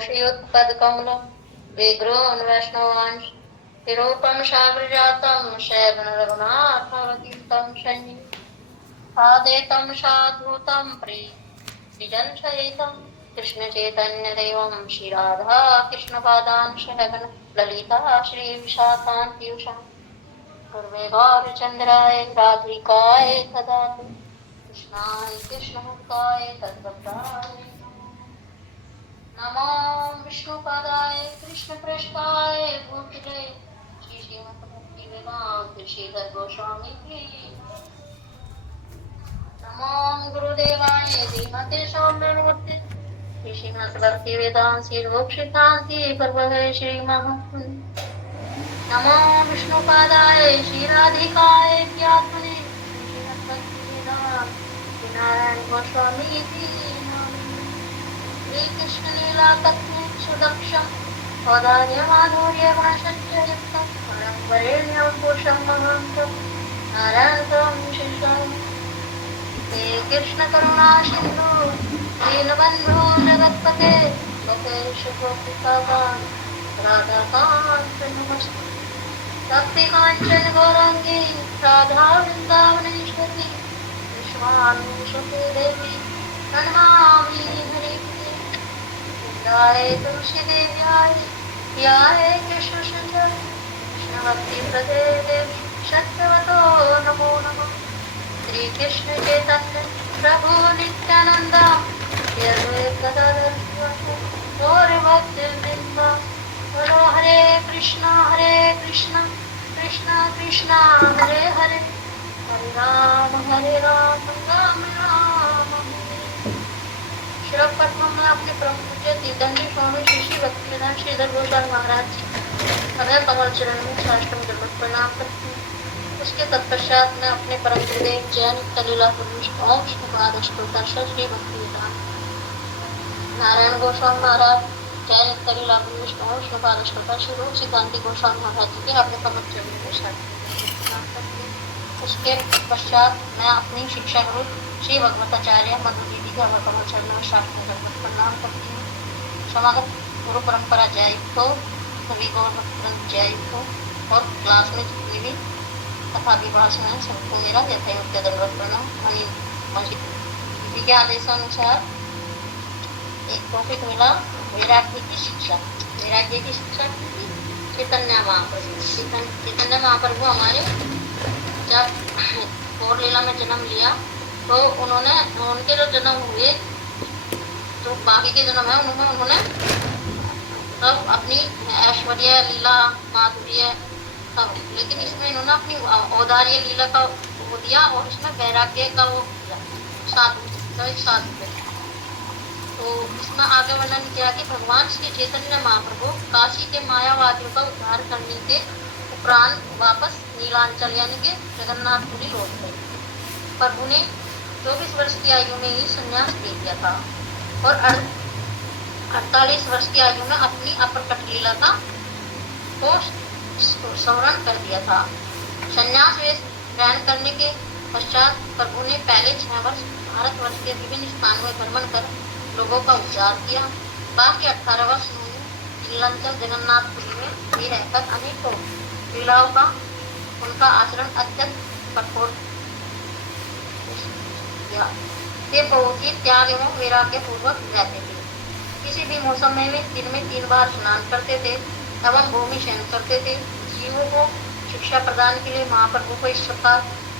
श्रीयोत्पदकमलं विग्रहं वैष्णवांश विरूपं शावजातं शैवनरघुनाथवतीर्थं शयि आदेतं साधुतं प्रियजनसहितं कृष्णचैतन्यदेवं श्रीराधा कृष्णपादान् सहगण ललिता श्रीविशाखान्त्युषा पूर्वे गौरचन्द्राय राधिकाय तदातु कृष्णाय कृष्णमुखाय तद्भक्ताय नमो विष्णुपादाय कृष्णपृष्ठाय भूतले श्री श्रीमद्भक्तिवेदान्त श्रीधर गोस्वामी की नमो गुरुदेवाय धीमते सौम्यमूर्ति श्री श्रीमद्भक्तिवेदान्त श्री रूप सिद्धान्ति प्रभवे श्री महात्मने नमो विष्णुपादाय श्री राधिकाय ज्ञातुने श्रीमद्भक्तिवेदान्त श्री नारायण गोस्वामी की श्री कृष्ण लीला तत्व सुदक्षम औदार्य माधुर्य गुणसंचयुक्तम परम वरेण्यं पुरुषं महंतं नारायणं शिष्यं हे कृष्ण करुणा सिंधु दीनबंधु जगत्पते गोपेश गोपिकाकांत राधाकांत नमस्ते भक्ति कांचन गौरांगी राधा वृंदावनेश्वरी विश्वानुसुते देवी नमामि हरि जय तुलसी देव्याय जय कृष्ण सुंदर कृष्ण भक्ति प्रदे देवी सत्यवतो नमो नमः श्री कृष्ण चैतन्य प्रभु नित्यानंद श्री अद्वैत गदाधर गौर भक्त वृंद बोलो हरे कृष्ण कृष्ण कृष्ण हरे हरे हरे राम राम राम श्रीरंगपट्टनम में अपने परम पूज्य तीर्थंकर स्वामी श्री श्री भक्तिवेदांत श्रीधर गोस्वामी महाराज जी अगर कमल चरण में साष्टांग दंडवत प्रणाम करती हूँ। उसके तत्पश्चात मैं अपने परम गुरुदेव जैन कलीला पुरुष ओम श्रीपाद अष्टोत्तर श्री भक्तिवेदांत नारायण गोस्वामी महाराज जैन कलीला पुरुष ओम श्रीपाद अष्टोत्तर श्री रूप सिद्धांति गोस्वामी महाराज जी के अपने कमल चरण में साष्टांग करती हूँ। उसके पश्चात मैं अपनी शिक्षा गुरु श्री भगवताचार्य मधु दीदी का कमल चरण में साष्टांग दंडवत प्रणाम करती हूँ। समागत गुरु परंपरा जय हो, सभी गौर भक्त जय हो और क्लास में जितनी भी तथा विभाषण है सबको मेरा यथायोग्य दंडवत प्रणाम। दीदी के आदेशानुसार एक टॉपिक मिला वैराग्य की शिक्षा। वैराग्य की शिक्षा की थी चैतन्य महाप्रभु। चैतन्य महाप्रभु हमारे जब गौर लीला में जन्म लिया तो उनके जो जन्म हुए तो बाकी के जन्म है उन्होंने सब अपनी ऐश्वर्य लीला माधुर्य सब, लेकिन इसमें इन्होंने अपनी औदार्य लीला का वो दिया और इसमें वैराग्य का वो दिया साधु तो इसमें आगे वर्णन किया कि भगवान श्री चैतन्य महाप्रभु काशी के मायावादियों का उद्धार करने के उपरांत वापस नीलांचल यानी के जगन्नाथपुरी लौट गए। प्रभु ने 24 वर्ष की आयु में ही संन्यास ले लिया था और 48 वर्ष की आयु में अपनी अप्रकट लीला का स्मरण कर दिया था। संन्यास वेश ग्रहण करने के पश्चात प्रभु ने पहले 6 वर्ष भारतवर्ष के विभिन्न स्थानों में भ्रमण कर लोगों का उद्धार किया। बाकी 18 वर्ष उन्होंने नीलांचल जगन्नाथपुरी में भी रहकर अनेकों लीलाओं का उनका आचरण अत्यंत कठोर किया। वे बहुत ही त्याग एवं वैराग्य पूर्वक रहते थे। किसी भी मौसम में वे दिन में 3 बार स्नान करते थे एवं भूमि शयन करते थे। जीवों को शिक्षा प्रदान के लिए महाप्रभु को इस प्रकार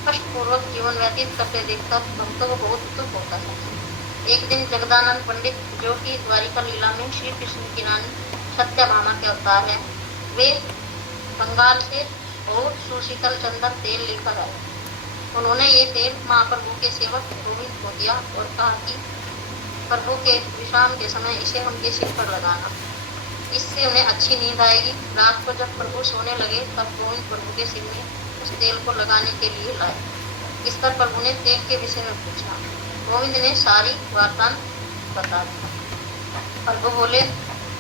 कष्टपूर्वक जीवन व्यतीत करते देखकर भक्तों को बहुत दुख होता था। एक दिन जगदानंद पंडित जो कि द्वारिका लीला में श्री कृष्ण की रानी सत्यभामा के अवतार है, वे बंगाल से बहुत सुशीतल चंदन तेल लेकर आए। उन्होंने ये तेल महाप्रभु के सेवक रोहित को दिया और कहा कि प्रभु के विश्राम के समय इसे उनके सिर पर लगाना, इससे उन्हें अच्छी नींद आएगी। रात को जब प्रभु सोने लगे तब गोविंद प्रभु के सिर में उस तेल को लगाने के लिए लाए। इस पर प्रभु ने तेल के विषय में पूछा। गोविंद ने सारी वार्ता बता दी। प्रभु बोले,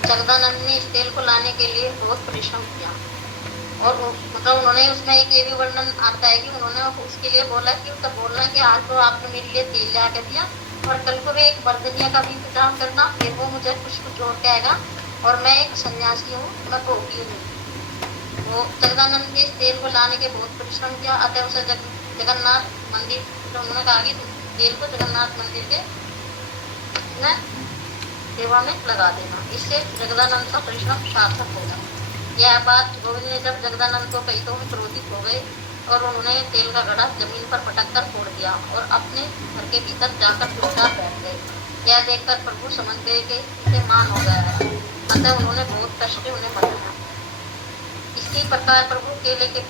जगदानंद ने इस तेल को लाने के लिए बहुत परिश्रम किया और मतलब उन्होंने उसमें एक ये भी वर्णन आता है कि उन्होंने उसके लिए बोला कि उसका बोलना कि आज तो आपने मेरे लिए तेल ला के दिया और कल को भी एक बर्दनिया का भी इंतजाम करना, फिर वो मुझे कुछ कुछ जोड़ के आएगा और मैं एक सन्यासी हूँ, मैं भोगी हूँ। वो जगदानंद जी इस तेल को लाने के बहुत परिश्रम किया, अतः उसे जगन्नाथ मंदिर, तो उन्होंने कहा कि तेल को जगन्नाथ मंदिर के सेवा में लगा देना, इससे जगदानंद का परिश्रम सार्थक होगा। यह बात गोविंद ने जब जगदानंद को कही तो वे क्रोधित हो गए और उन्होंने तेल का घड़ा जमीन पर पटक कर फोड़ दिया और अपने घर के भीतर जाकर चुपचाप बैठ गए। यह देखकर प्रभु समझ गए कि इसे मान हो गया है, अतः उन्होंने बहुत कष्ट से उन्हें मनाया। इसी प्रकार प्रभु केले के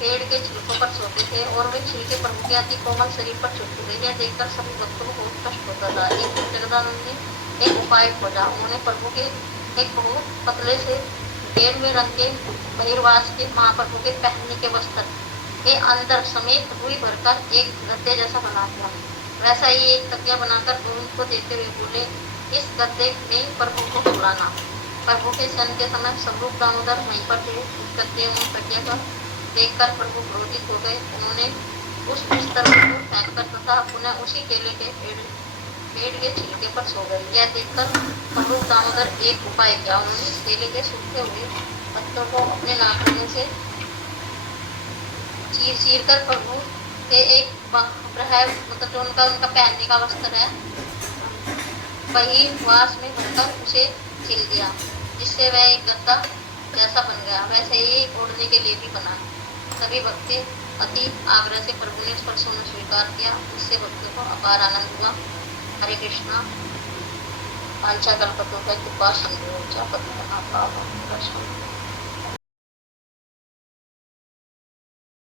पेड़ के छिलकों पर सोते थे और वे छिलके प्रभु के अति कोमल शरीर पर चुप गए। यह देखकर सभी भक्तों को बहुत कष्ट होता था। एक दिन जगदानंद ने एक उपाय खोजा। उन्होंने प्रभु के एक बहुत पतले से गेरुए रंग के बहिर्वास के महाप्रभु के पहनने के वस्त्र के अंदर समेत रुई भरकर एक गद्दे जैसा बना दिया। वैसा ही एक तकिया बनाकर गोविंद को देते हुए बोले, इस गद्दे में प्रभु को सुलाना। प्रभु के सन के समय स्वरूप दामोदर वहीं पर थे। उस गद्दे में तकिया का देखकर प्रभु क्रोधित हो गए। उन्होंने उस बिस्तर को फेंक कर तथा पुनः उसी केले के पेड़ के छिलके पर सो गए। यह देखकर प्रभु दामोदर एक उपाय किया। उन्होंने केले के सूखे हुए पत्तों को अपने नाखूनों से चीर कर प्रभु के एक मतलब जो उनका पहनने का वस्त्र है वही वास में भरकर उसे छिल दिया, जिससे वह एक गद्दा जैसा बन गया। वैसे ही ओढ़ने के लिए भी बना। सभी भक्ति अति आग्रह से प्रभु ने स्पर्श होना स्वीकार किया। इससे भक्तों को अपार आनंद हुआ। हरे कृष्णा। पांचाकल्पतरुभ्यश्च कृपा सिंधु